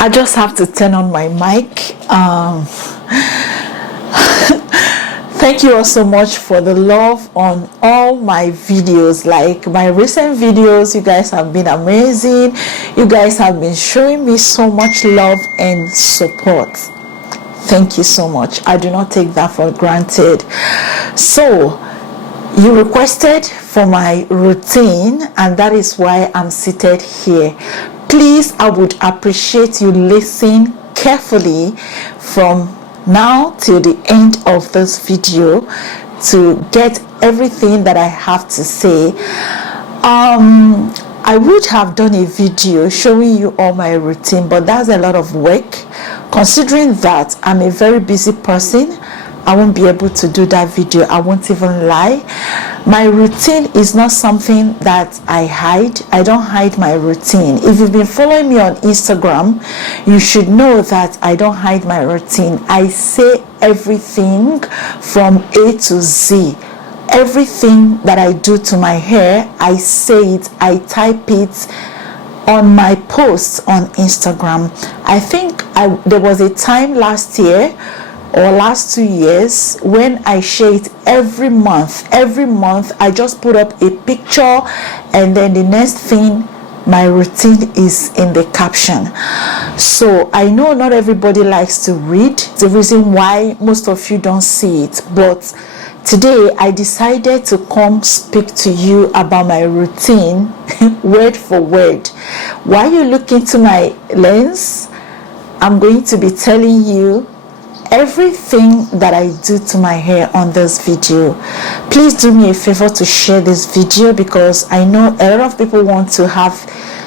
I just have to turn on my mic. Thank you all so much for the love on all my videos. Like my recent videos, you guys have been amazing. You guys have been showing me so much love and support. Thank you so much. I do not take that for granted. So you requested for my routine, and that is why I'm seated here. Please, I would appreciate you listen carefully from now till the end of this video to get everything that I have to say. I would have done a video showing you all my routine, but that's a lot of work. Considering that I'm a very busy person, I won't be able to do that video. I won't even lie. My routine is not something that I hide. I don't hide my routine. If you've been following me on Instagram, you should know that I don't hide my routine. I say everything from A to Z. Everything that I do to my hair, I say it, I type it on my posts on Instagram. I think there was a time last year or last 2 years when I share it every month. Every month I just put up a picture, and then the next thing, my routine is in the caption. So I know not everybody likes to read. The reason why most of you don't see it, but today I decided to come speak to you about my routine word for word. While you look into my lens, I'm going to be telling you everything that I do to my hair on this video. Please do me a favor to share this video, because I know a lot of people want to have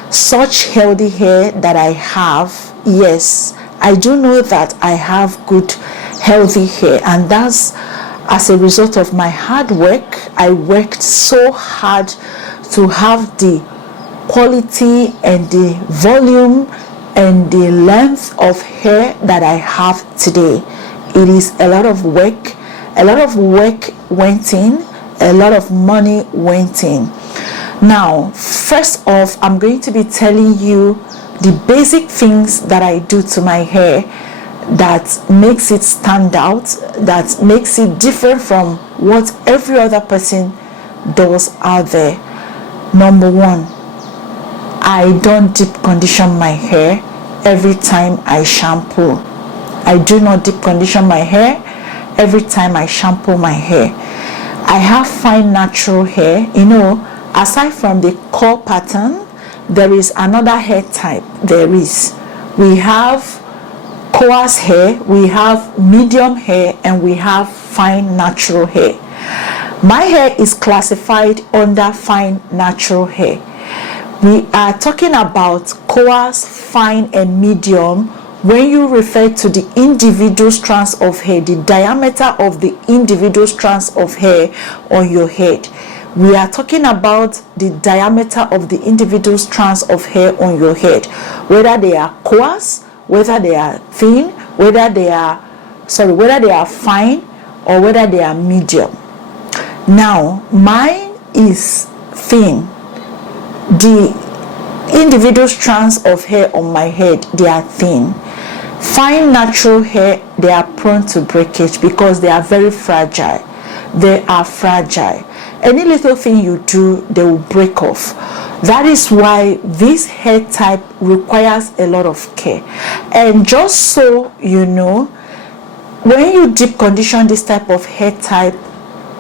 such healthy hair that I have. Yes, I do know that I have good healthy hair, and that's as a result of my hard work. I worked so hard to have the quality and the volume and the length of hair that I have today. It is a lot of work. A lot of work went in. A lot of money went in. Now, first off, I'm going to be telling you the basic things that I do to my hair that makes it stand out, that makes it different from what every other person does out there. Number one, I don't deep condition my hair every time I shampoo. I do not deep condition my hair every time I shampoo my hair. I have fine natural hair. You know, aside from the curl pattern, there is another hair type. We have coarse hair, we have medium hair, and we have fine natural hair. My hair is classified under fine natural hair. We are talking about coarse, fine, and medium when you refer to the individual strands of hair, the diameter of the individual strands of hair on your head. We are talking about the diameter of the individual strands of hair on your head, whether they are coarse, whether they are thin, whether they are fine, or whether they are medium. Now, mine is thin. The individual strands of hair on my head, they are thin. Fine natural hair, they are prone to breakage because they are very fragile. They are fragile. Any little thing you do, they will break off. That is why this hair type requires a lot of care. And just so you know, when you deep condition this type of hair type,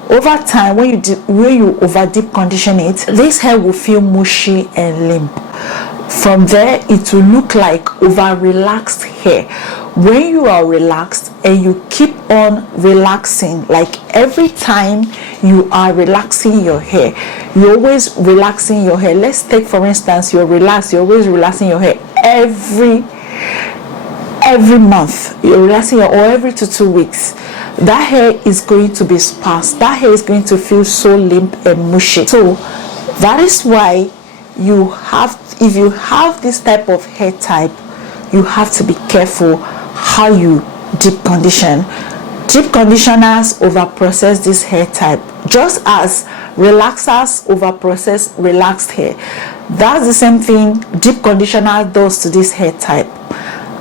over time, when you over deep condition it, this hair will feel mushy and limp. From there, it will look like over relaxed hair. When you are relaxed and you keep on relaxing, like every time you are relaxing your hair, you're always relaxing your hair. Let's take for instance, you're always relaxing your hair every month. You're relaxing your, or every 2 weeks. That hair is going to be sparse. That hair is going to feel so limp and mushy. So that is why if you have this type of hair type, you have to be careful how you deep condition. Deep conditioners over process this hair type, just as relaxers over process relaxed hair. That's the same thing deep conditioner does to this hair type.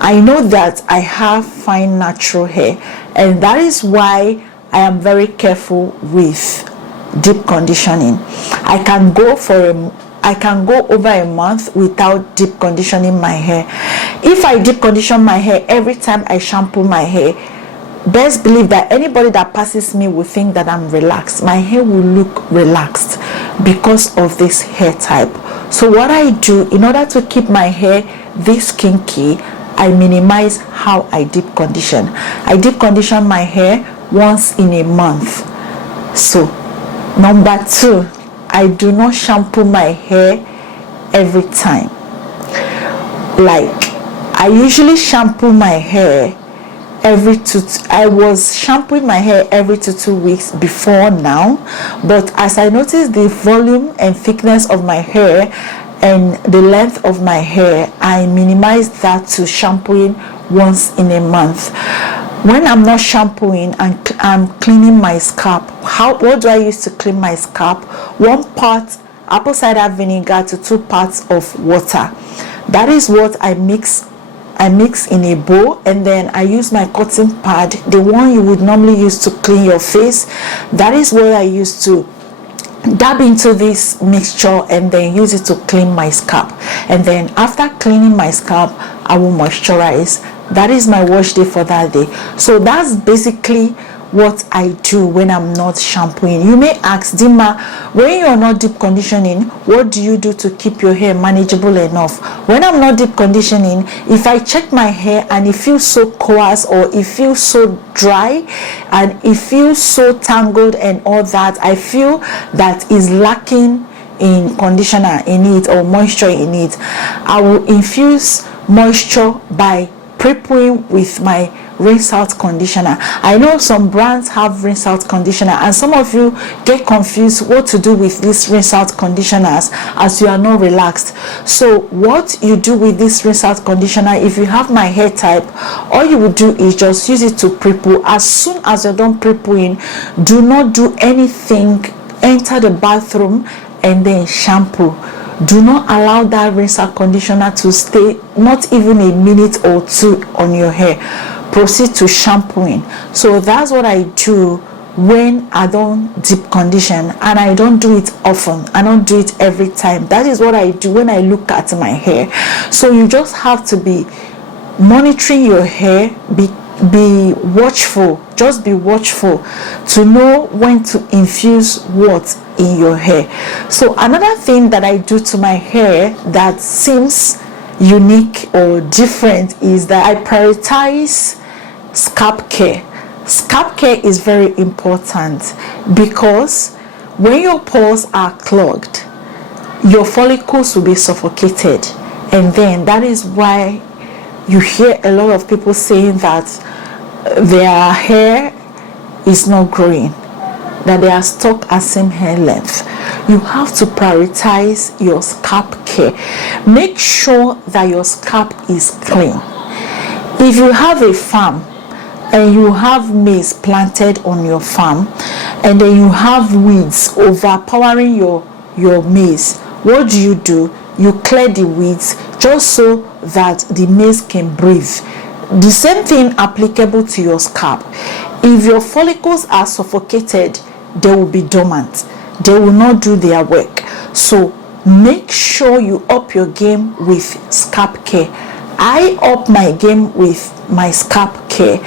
I know that I have fine natural hair, and that is why I am very careful with deep conditioning. I can go over a month without deep conditioning my hair. If I deep condition my hair every time I shampoo my hair, best believe that anybody that passes me will think that I'm relaxed. My hair will look relaxed because of this hair type. So what I do in order to keep my hair this kinky, I minimize how I deep condition. I deep condition my hair once in a month. So number 2, I do not shampoo my hair every time. Like, I usually shampoo my hair I was shampooing my hair every 2 weeks before now, but as I noticed the volume and thickness of my hair and the length of my hair, I minimized that to shampooing once in a month. When I'm not shampooing and I'm cleaning my scalp, what do I use to clean my scalp? 1 part apple cider vinegar to 2 parts of water. That is what I mix in a bowl, and then I use my cotton pad, the one you would normally use to clean your face. That is what I use to dab into this mixture and then use it to clean my scalp. And then after cleaning my scalp, I will moisturize. That is my wash day for that day. So that's basically what I do when I'm not shampooing. You may ask, Dima, when you're not deep conditioning, what do you do to keep your hair manageable enough? When I'm not deep conditioning, if I check my hair and it feels so coarse or it feels so dry and it feels so tangled and all that, I feel that is lacking in conditioner in it or moisture in it, I will infuse moisture by pre-pooing with my rinse out conditioner. I know some brands have rinse out conditioner, and some of you get confused what to do with these rinse out conditioners as you are not relaxed. So what you do with this rinse out conditioner, if you have my hair type, all you will do is just use it to pre-poo. As soon as you're done pre-pooing, do not do anything, enter the bathroom and then shampoo. Do not allow that rinse out conditioner to stay not even a minute or 2 on your hair. Proceed to shampooing. So that's what I do when I don't deep condition, and I don't do it often. I don't do it every time. That is what I do when I look at my hair. So you just have to be monitoring your hair, be watchful, just be watchful to know when to infuse what in your hair. So another thing that I do to my hair that seems unique or different is that I prioritize scalp care. Scalp care is very important because when your pores are clogged, your follicles will be suffocated, and then that is why you hear a lot of people saying that their hair is not growing, that they are stuck at same hair length. You have to prioritize your scalp care. Make sure that your scalp is clean. If you have a farm and you have maize planted on your farm and then you have weeds overpowering your maize, what do? You clear the weeds just so that the maize can breathe. The same thing applicable to your scalp. If your follicles are suffocated, they will be dormant. They will not do their work. So make sure you up your game with scalp care. I up my game with my scalp care.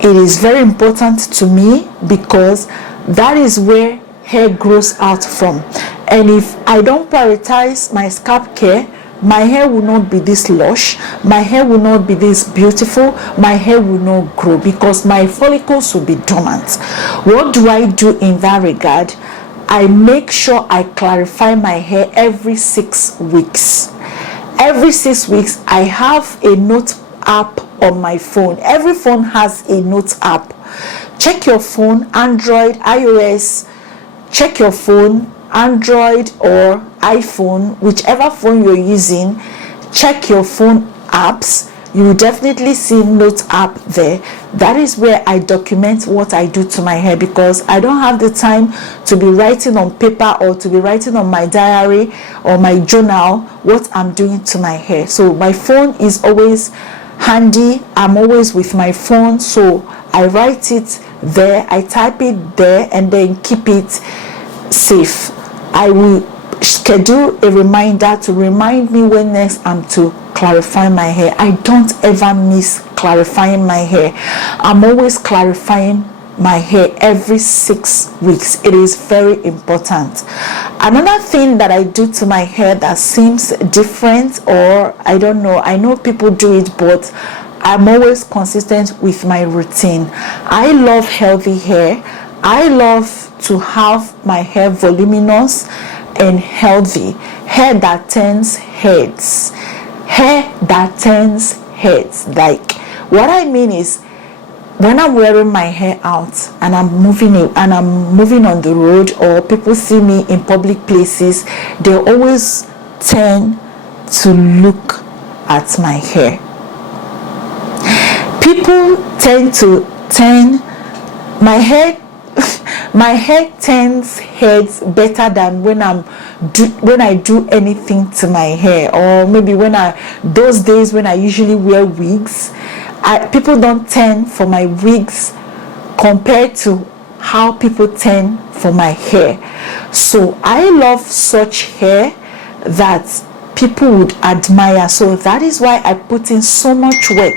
It is very important to me because that is where hair grows out from. And if I don't prioritize my scalp care, my hair will not be this lush, my hair will not be this beautiful, my hair will not grow because my follicles will be dormant. What do I do in that regard? I make sure I clarify my hair every 6 weeks. Every 6 weeks, I have a note app on my phone. Every phone has a note app. Check your phone, Android, iOS, check your phone, Android or iPhone, whichever phone you're using, check your phone apps. You will definitely see note app there. That is where I document what I do to my hair because I don't have the time to be writing on paper or to be writing on my diary or my journal what I'm doing to my hair. So my phone is always handy. I'm always with my phone, so I write it there, I type it there, and then keep it safe. I will schedule a reminder to remind me when next I'm to clarify my hair. I don't ever miss clarifying my hair. I'm always clarifying my hair every 6 weeks. It is very important. Another thing that I do to my hair that seems different, or I don't know, I know people do it, but I'm always consistent with my routine. I love healthy hair. I love to have my hair voluminous and healthy. Hair that turns heads. Hair that turns heads. Like, what I mean is, when I'm wearing my hair out and I'm moving on the road, or people see me in public places, they always turn to look at my hair. People tend to turn my hair. My hair turns heads better than when I do anything to my hair, or maybe those days when I usually wear wigs. People don't turn for my wigs compared to how people turn for my hair. So I love such hair that people would admire. So that is why I put in so much work.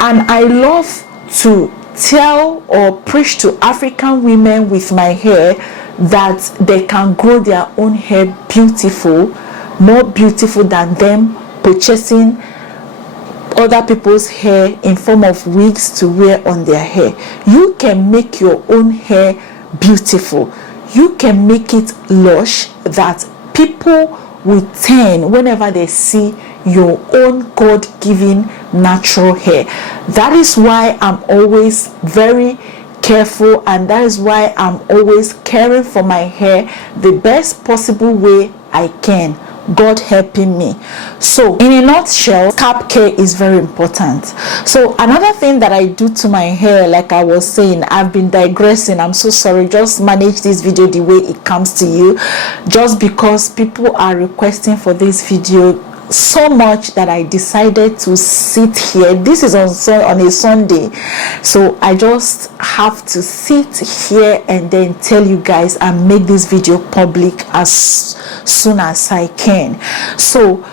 And I love to tell or preach to African women with my hair that they can grow their own hair beautiful, more beautiful than them purchasing other people's hair in form of wigs to wear on their hair. You can make your own hair beautiful. You can make it lush that people will turn whenever they see your own God-given natural hair. That is why I'm always very careful, and that is why I'm always caring for my hair the best possible way I can, God helping me. So in a nutshell, scalp care is very important. So another thing that I do to my hair, like I was saying, I've been digressing, I'm so sorry, just manage this video the way it comes to you, just because people are requesting for this video so much that I decided to sit here. This is on a Sunday, so I just have to sit here and then tell you guys and make this video public as soon as I can. So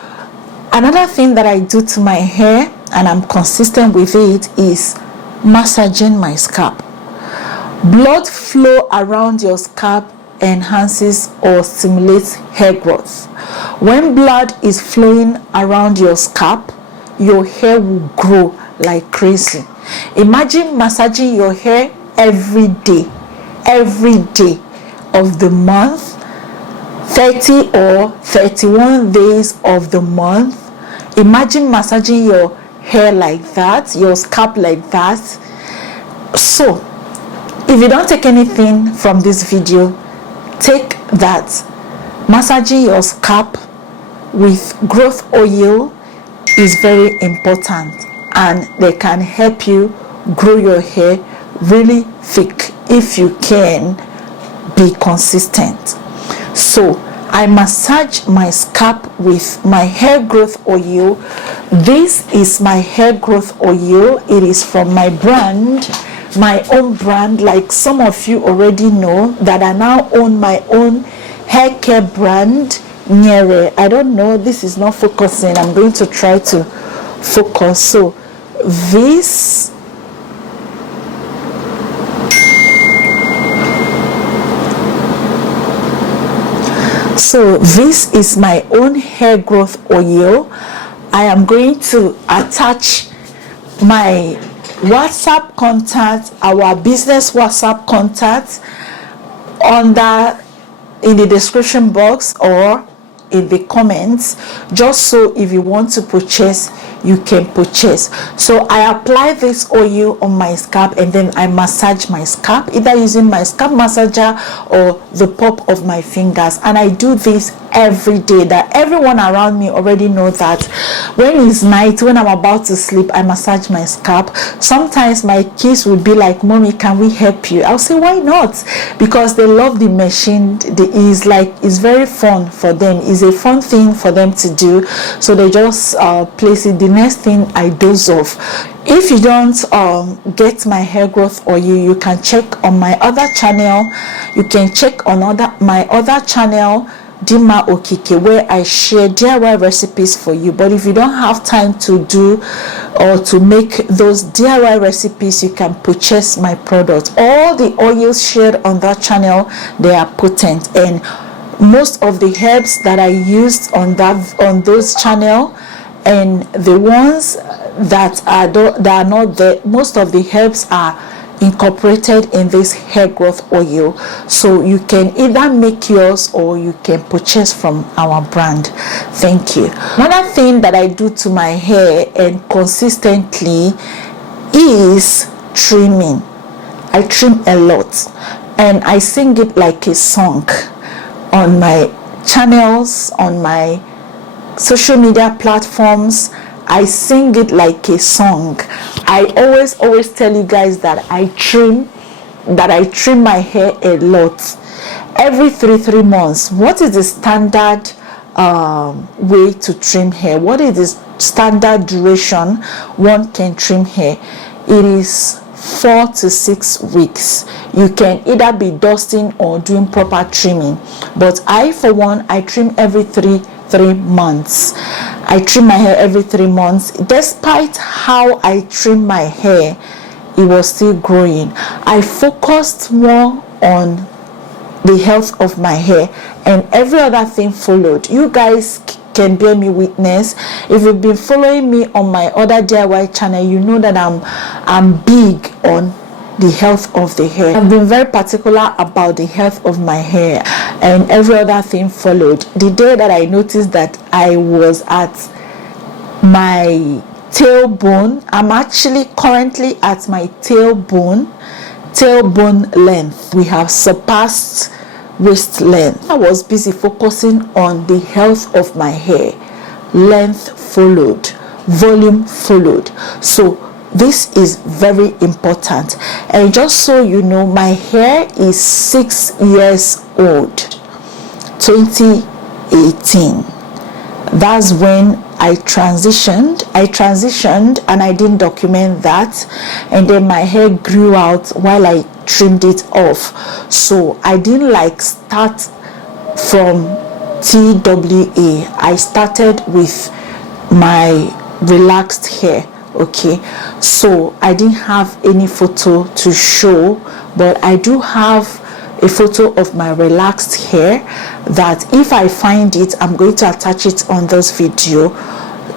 another thing that I do to my hair, and I'm consistent with it, is massaging my scalp. Blood flow around your scalp enhances or stimulates hair growth. When blood is flowing around your scalp, your hair will grow like crazy. Imagine massaging your hair every day of the month, 30 or 31 days of the month. Imagine massaging your hair like that, your scalp like that. So if you don't take anything from this video, take that. Massaging your scalp with growth oil is very important, and they can help you grow your hair really thick if you can be consistent. So I massage my scalp with my hair growth oil. This is my hair growth oil. It is from my brand, my own brand, like some of you already know that I now own my own hair care brand, Nyere. I don't know, this is not focusing. I'm going to try to focus. So this is my own hair growth oil. I am going to attach my WhatsApp contact, our business WhatsApp contact, in the description box or in the comments, just so if you want to purchase, you can purchase. So I apply this oil on my scalp and then I massage my scalp, either using my scalp massager or the pop of my fingers. And I do this every day. That everyone around me already know that when it's night, when I'm about to sleep, I massage my scalp. Sometimes my kids would be like, "Mommy, can we help you?" I'll say, "Why not?" Because they love the machine. It's very fun for them. It's a fun thing for them to do. So they just place it. The next thing I dose of. If you don't get my hair growth oil, you can check on my other channel. You can check on my other channel, Dinma Okike, where I share DIY recipes for you. But if you don't have time to do or to make those DIY recipes, you can purchase my product. All the oils shared on that channel, they are potent, and most of the herbs that I used on those channel, and the ones that are not there, most of the herbs are incorporated in this hair growth oil. So you can either make yours or you can purchase from our brand. Thank you. Another thing that I do to my hair and consistently is trimming. I trim a lot, and I sing it like a song on my channels, on my social media platforms. I sing it like a song. I always tell you guys that I trim my hair a lot, every 3 months. What is the standard way to trim hair? What is the standard duration one can trim hair? It is 4 to 6 weeks. You can either be dusting or doing proper trimming, but I, for one, I trim every 3 months. I trim my hair every 3 months. Despite how I trim my hair, it was still growing. I focused more on the health of my hair, and every other thing followed. You guys can bear me witness. If you've been following me on my other DIY channel, you know that I'm big on the health of the hair. I've been very particular about the health of my hair, and every other thing followed. The day that I noticed that I was at my tailbone, I'm actually currently at my tailbone length. We have surpassed waist length. I was busy focusing on the health of my hair. Length followed, volume followed. So this is very important. And just so you know, my hair is 6 years old. 2018, that's when I transitioned and I didn't document that, and then my hair grew out while I trimmed it off. So I didn't start from TWA. I started with my relaxed hair. Okay, so I didn't have any photo to show, but I do have a photo of my relaxed hair that if I find it, I'm going to attach it on this video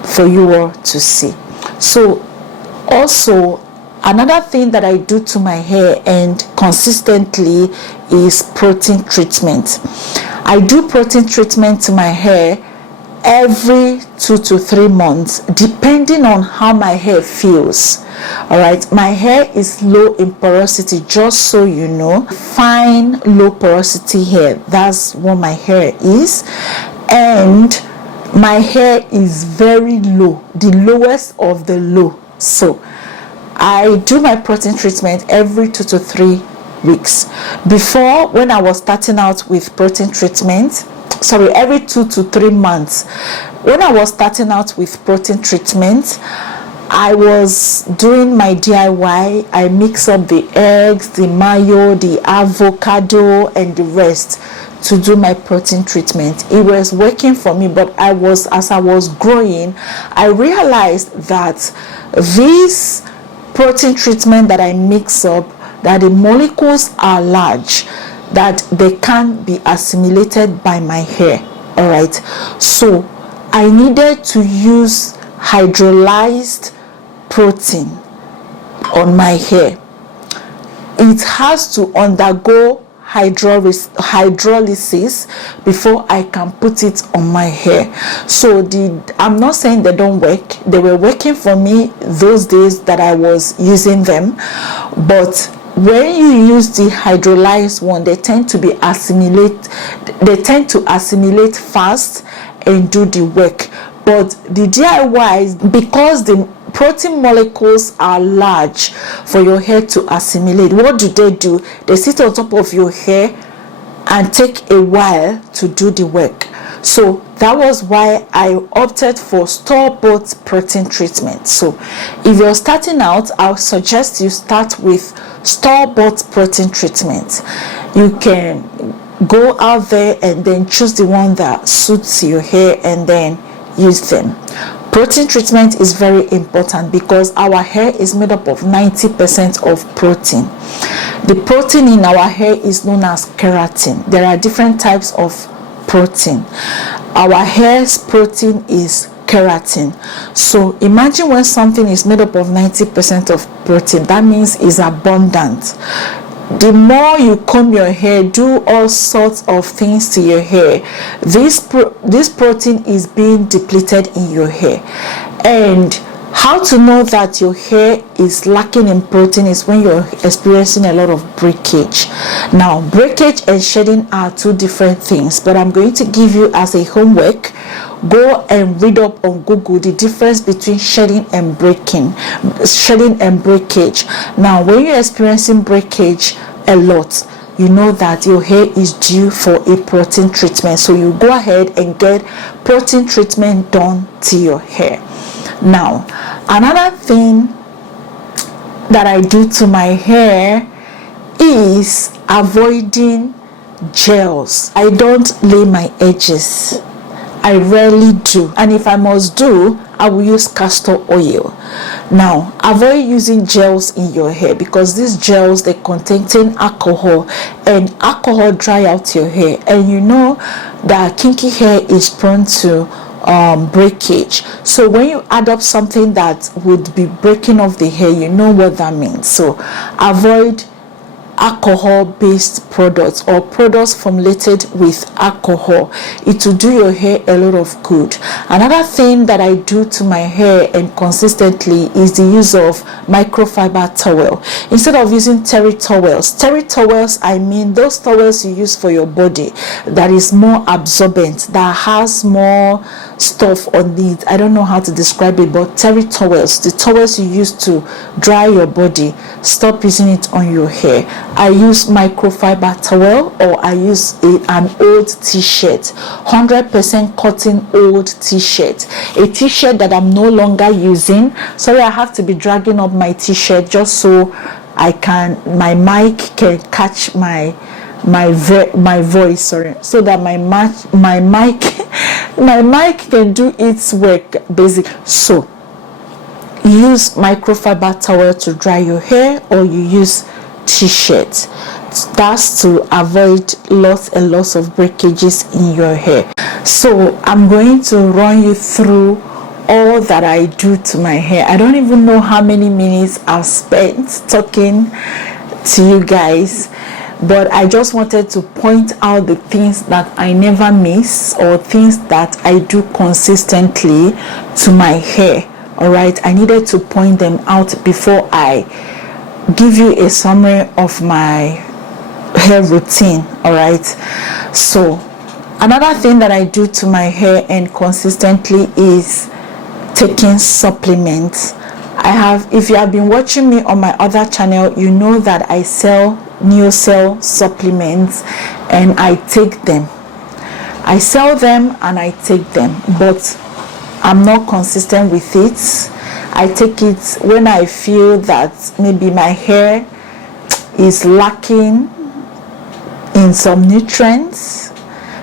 for you all to see. So also, another thing that I do to my hair and consistently is protein treatment. I do protein treatment to my hair every 2 to 3 months, depending on how my hair feels. All right, my hair is low in porosity, just so you know. Fine, low porosity hair, that's what my hair is. And my hair is very low, the lowest of the low. So I do my protein treatment every 2 to 3 weeks. Before, when I was starting out with protein treatment, every 2 to 3 months. When I was starting out with protein treatment, I was doing my DIY. I mix up the eggs, the mayo, the avocado, and the rest to do my protein treatment. It was working for me, but as I was growing, I realized that this protein treatment that I mix up, that the molecules are large, that they can't be assimilated by my hair. All right, so I needed to use hydrolyzed protein on my hair. It has to undergo hydrolysis before I can put it on my hair. So I'm not saying they don't work. They were working for me those days that I was using them, but when you use the hydrolyzed one, they tend to assimilate fast and do the work. But the DIYs, because the protein molecules are large for your hair to assimilate, what do? They sit on top of your hair and take a while to do the work. So That was why I opted for store-bought protein treatment. So if you're starting out, I'll suggest you start with store-bought protein treatment. You can go out there and then choose the one that suits your hair and then use them. Protein treatment is very important because our hair is made up of 90% of protein. The protein in our hair is known as keratin. There are different types of protein. Our hair's protein is keratin. So imagine when something is made up of 90% of protein, that means it's abundant. The more you comb your hair, do all sorts of things to your hair, this protein is being depleted in your hair. And how to know that your hair is lacking in protein is when you're experiencing a lot of breakage. Now, breakage and shedding are two different things, but I'm going to give you as a homework, go and read up on Google the difference between shedding and breakage. Now, when you're experiencing breakage a lot, you know that your hair is due for a protein treatment. So you go ahead and get protein treatment done to your hair. Now, another thing that I do to my hair is avoiding gels. I don't lay my edges. I rarely do, and if I must do, I will use castor oil. Now, avoid using gels in your hair because these gels, they contain alcohol, and alcohol dry out your hair, and you know that kinky hair is prone to breakage. So when you add up something that would be breaking off the hair, you know what that means. So avoid alcohol-based products or products formulated with alcohol. It will do your hair a lot of good. Another thing that I do to my hair and consistently is the use of microfiber towel instead of using terry towels. Terry towels, I mean those towels you use for your body that is more absorbent, that has more stuff on it. I don't know how to describe it, but terry towels, the towels you use to dry your body, stop using it on your hair. I use microfiber towel, or I use an old t-shirt, 100% cotton old t-shirt, a t-shirt that I'm no longer using. Sorry, I have to be dragging up my t-shirt just so my mic can catch my voice, sorry, so that my mic can do its work basically. So use microfiber towel to dry your hair, or you use t-shirt. That's to avoid lots and lots of breakages in your hair. So I'm going to run you through all that I do to my hair. I don't even know how many minutes I've spent talking to you guys, but I just wanted to point out the things that I never miss, or things that I do consistently to my hair. All right, I needed to point them out before I give you a summary of my hair routine. All right, so another thing that I do to my hair and consistently is taking supplements. If you have been watching me on my other channel, you know that I sell NeoCell supplements and I take them. I sell them and I take them, but I'm not consistent with it. I take it when I feel that maybe my hair is lacking in some nutrients,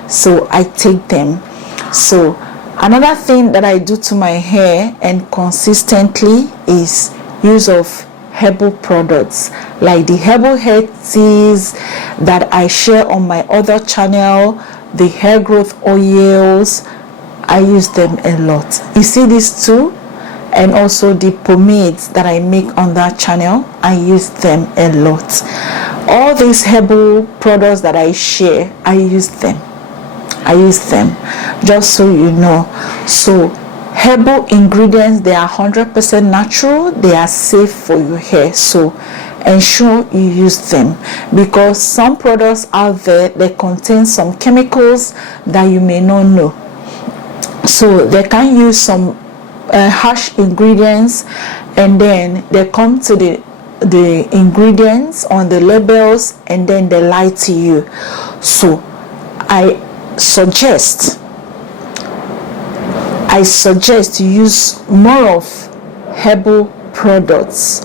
so I take them. So another thing that I do to my hair and consistently is use of herbal products, like the herbal hair teas that I share on my other channel, the hair growth oils. I use them a lot. You see these two, and also the pomades that I make on that channel, I use them a lot. All these herbal products that I share, I use them just so you know. So herbal ingredients, they are 100% natural, they are safe for your hair, so ensure you use them, because some products out there, they contain some chemicals that you may not know. So they can use some harsh ingredients, and then they come to the ingredients on the labels, and then they lie to you. So I suggest I suggest you use more of herbal products.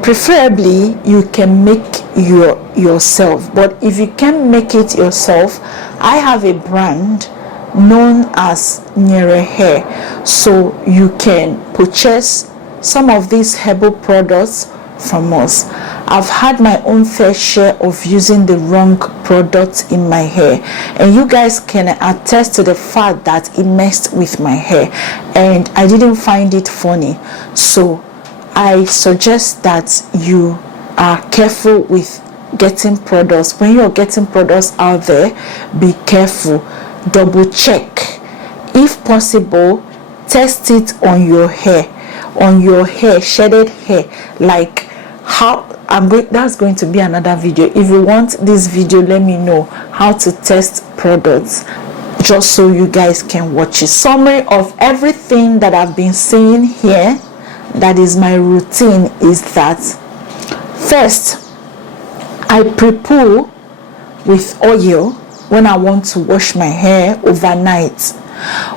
Preferably you can make yourself, but if you can't make it yourself, I have a brand known as Nyere Hair, so you can purchase some of these herbal products from us. I've had my own fair share of using the wrong products in my hair, and you guys can attest to the fact that it messed with my hair and I didn't find it funny. So I suggest that you are careful with getting products. When you're getting products out there, be careful, double check. If possible, test it on your hair, shedded hair. Like how that's going to be another video. If you want this video, let me know how to test products, just so you guys can watch it. Summary of everything that I've been saying here, that is my routine, is that first I pre-poo with oil when I want to wash my hair overnight.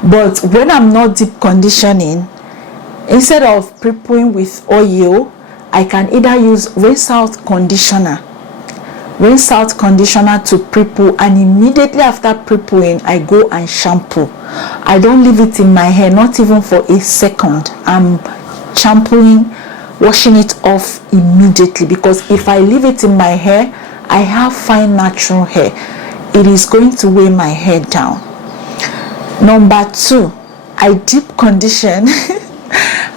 But when I'm not deep conditioning, instead of pre-pooing with oil, I can either use rinse out conditioner to pre-poo, and immediately after pre-pooing I go and shampoo. I don't leave it in my hair, not even for a second. I'm shampooing, washing it off immediately, because if I leave it in my hair, I have fine natural hair, it is going to weigh my hair down. Number 2, I deep condition.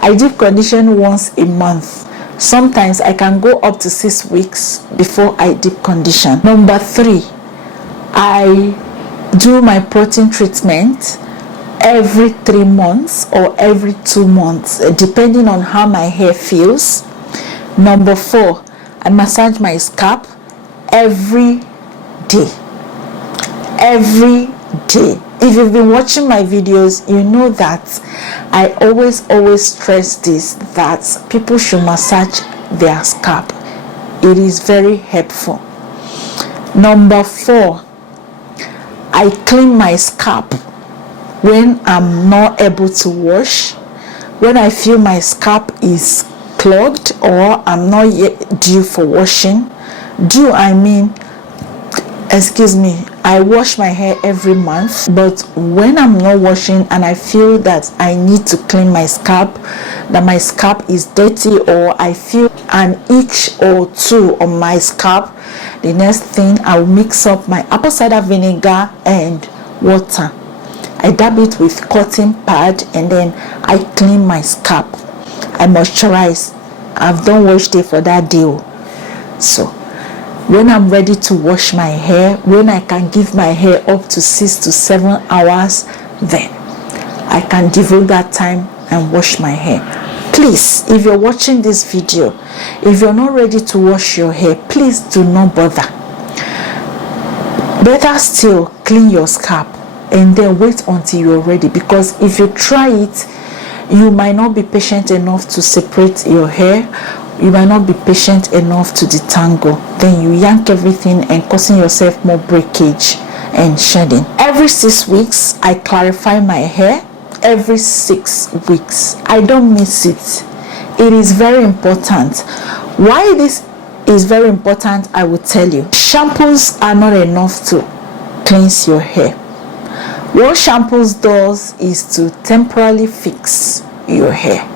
I deep condition once a month. Sometimes I can go up to 6 weeks before I deep condition. Number 3, I do my protein treatment every 3 months or every 2 months, depending on how my hair feels. Number 4, I massage my scalp every day. If you've been watching my videos, you know that I always stress this, that people should massage their scalp. It is very helpful. Number 4, I clean my scalp when I'm not able to wash. When I feel my scalp is clogged or I'm not yet due for washing, I wash my hair every month. But when I'm not washing and I feel that I need to clean my scalp, that my scalp is dirty, or I feel an itch or two on my scalp, the next thing, I'll mix up my apple cider vinegar and water. I dab it with cotton pad and then I clean my scalp. I moisturize. I've done wash day for that day. So when I'm ready to wash my hair, when I can give my hair up to 6 to 7 hours, then I can devote that time and wash my hair. Please, if you're watching this video, if you're not ready to wash your hair, please do not bother. Better still, clean your scalp and then wait until you're ready, because if you try it, you might not be patient enough to separate your hair. You might not be patient enough to detangle. Then you yank everything and causing yourself more breakage and shedding. Every 6 weeks, I clarify my hair. Every 6 weeks. I don't miss it. It is very important. Why this is very important, I will tell you. Shampoos are not enough to cleanse your hair. What shampoos does is to temporarily fix your hair.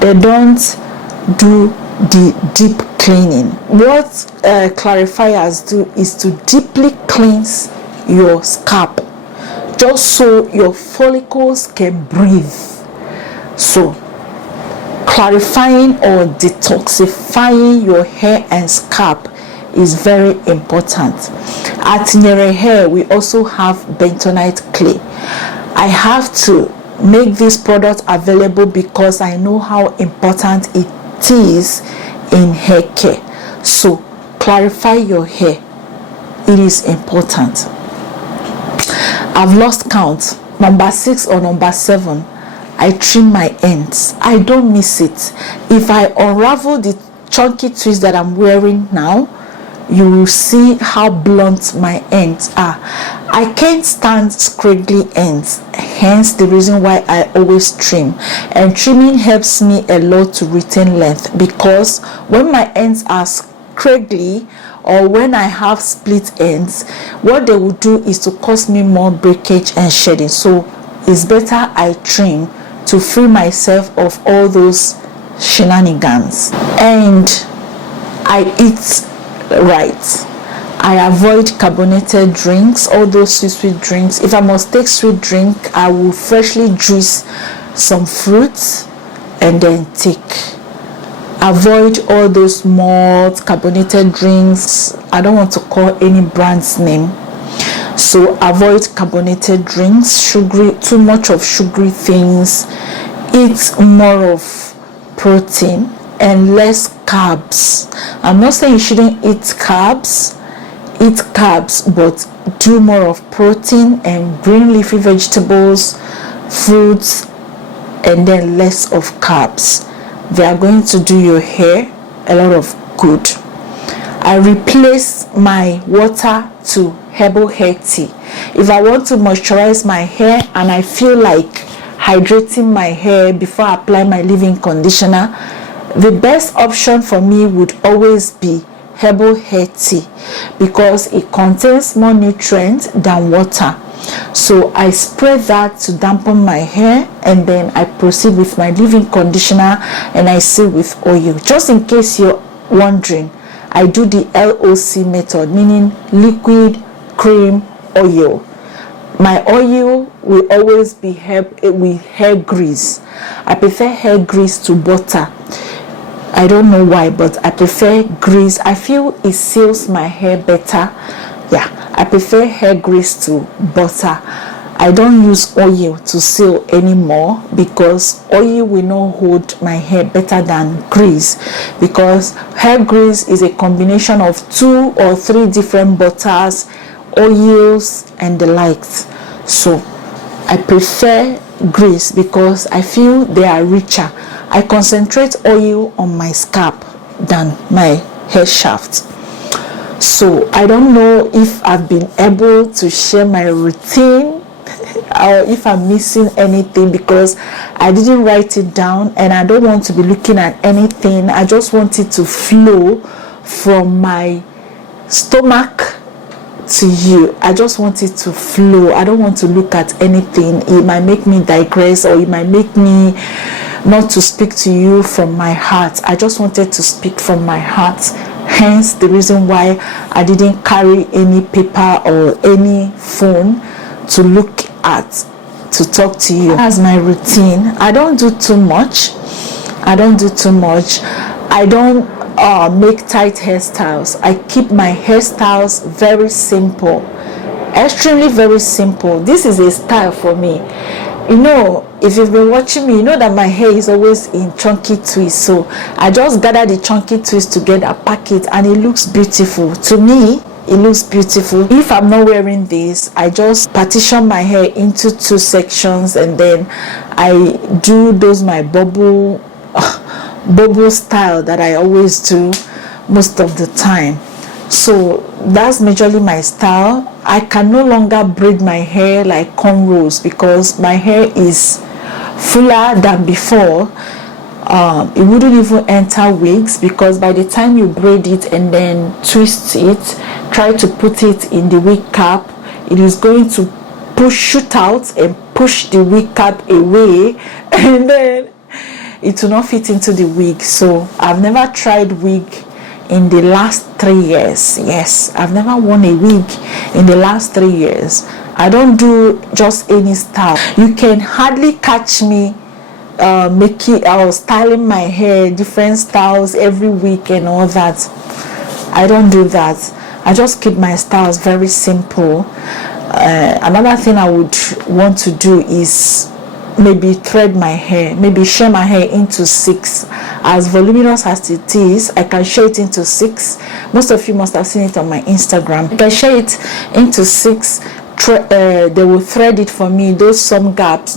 They don't do the deep cleaning. What clarifiers do is to deeply cleanse your scalp, just so your follicles can breathe. So clarifying or detoxifying your hair and scalp is very important. At Nyere Hair, we also have bentonite clay. I have to make this product available because I know how important it is in hair care. So clarify your hair. It is important. I've lost count. Number 6 or number 7, I trim my ends. I don't miss it. If I unravel the chunky twist that I'm wearing now, you will see how blunt my ends are. I can't stand scraggly ends, hence the reason why I always trim. And trimming helps me a lot to retain length, because when my ends are scraggly or when I have split ends, what they will do is to cause me more breakage and shedding. So it's better I trim to free myself of all those shenanigans. And I eat right. I avoid carbonated drinks, all those sweet drinks. If I must take sweet drink, I will freshly juice some fruits and then take. Avoid all those malt carbonated drinks. I don't want to call any brand's name, so avoid carbonated drinks, sugary, too much of sugary things. Eat more of protein and less carbs. I'm not saying you shouldn't eat carbs, but do more of protein and green leafy vegetables, fruits, and then less of carbs. They are going to do your hair a lot of good. I replace my water to herbal hair tea. If I want to moisturize my hair and I feel like hydrating my hair before I apply my leave-in conditioner, the best option for me would always be herbal hair tea, because it contains more nutrients than water. So I spray that to dampen my hair, and then I proceed with my leave-in conditioner and I seal with oil. Just in case you're wondering, I do the LOC method, meaning liquid, cream, oil. My oil will always be with hair grease. I prefer hair grease to butter. I don't know why, but I prefer grease. I feel it seals my hair better. Yeah, I prefer hair grease to butter. I don't use oil to seal anymore, because oil will not hold my hair better than grease, because hair grease is a combination of 2 or 3 different butters, oils, and the likes. So I prefer grease because I feel they are richer. I concentrate oil on my scalp than my hair shaft. So I don't know if I've been able to share my routine or if I'm missing anything, because I didn't write it down and I don't want to be looking at anything. I just want it to flow from my stomach to you. I just want it to flow. I don't want to look at anything. It might make me digress, or it might make me not to speak to you from my heart. I just wanted to speak from my heart, hence the reason why I didn't carry any paper or any phone to look at to talk to you. That's my routine. I don't do too much. I don't make tight hairstyles. I keep my hairstyles very simple, extremely very simple. This is a style for me. You know, if you've been watching me, you know that my hair is always in chunky twists. So I just gather the chunky twists together, pack it, and it looks beautiful. To me, it looks beautiful. If I'm not wearing this, I just partition my hair into 2 sections, and then I do those my bubble style that I always do most of the time. So that's majorly my style. I can no longer braid my hair like cornrows because my hair is fuller than before. It wouldn't even enter wigs, because by the time you braid it and then twist it, try to put it in the wig cap, it is going to shoot out and push the wig cap away, and then it will not fit into the wig. So I've never tried wig in the last 3 years. Yes, I've never worn a wig in the last 3 years. I don't do just any style. You can hardly catch me making or styling my hair different styles every week and all that. I don't do that. I just keep my styles very simple. Another thing I would want to do is maybe thread my hair, maybe share my hair into 6. As voluminous as it is, I can share it into 6. Most of you must have seen it on my Instagram. I can share it into 6. They will thread it for me, those gap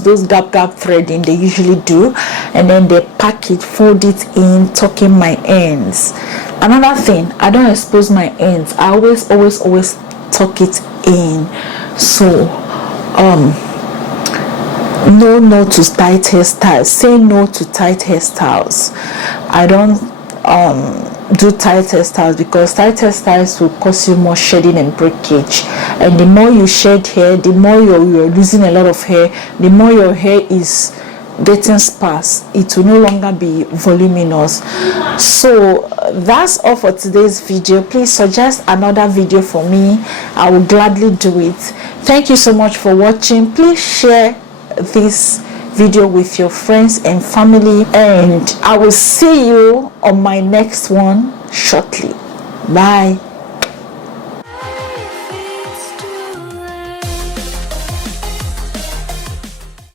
threading they usually do, and then they pack it, fold it in, tuck in my ends. Another thing, I don't expose my ends. I always tuck it in. So no to tight hairstyles. Say no to tight hairstyles. I don't do tight hairstyles, because tight hairstyles will cause you more shedding and breakage, and the more you shed hair, the more you're losing a lot of hair, the more your hair is getting sparse. It will no longer be voluminous. So that's all for today's video. Please suggest another video for me. I will gladly do it. Thank you so much for watching. Please share this video with your friends and family, and I will see you on my next one shortly. Bye.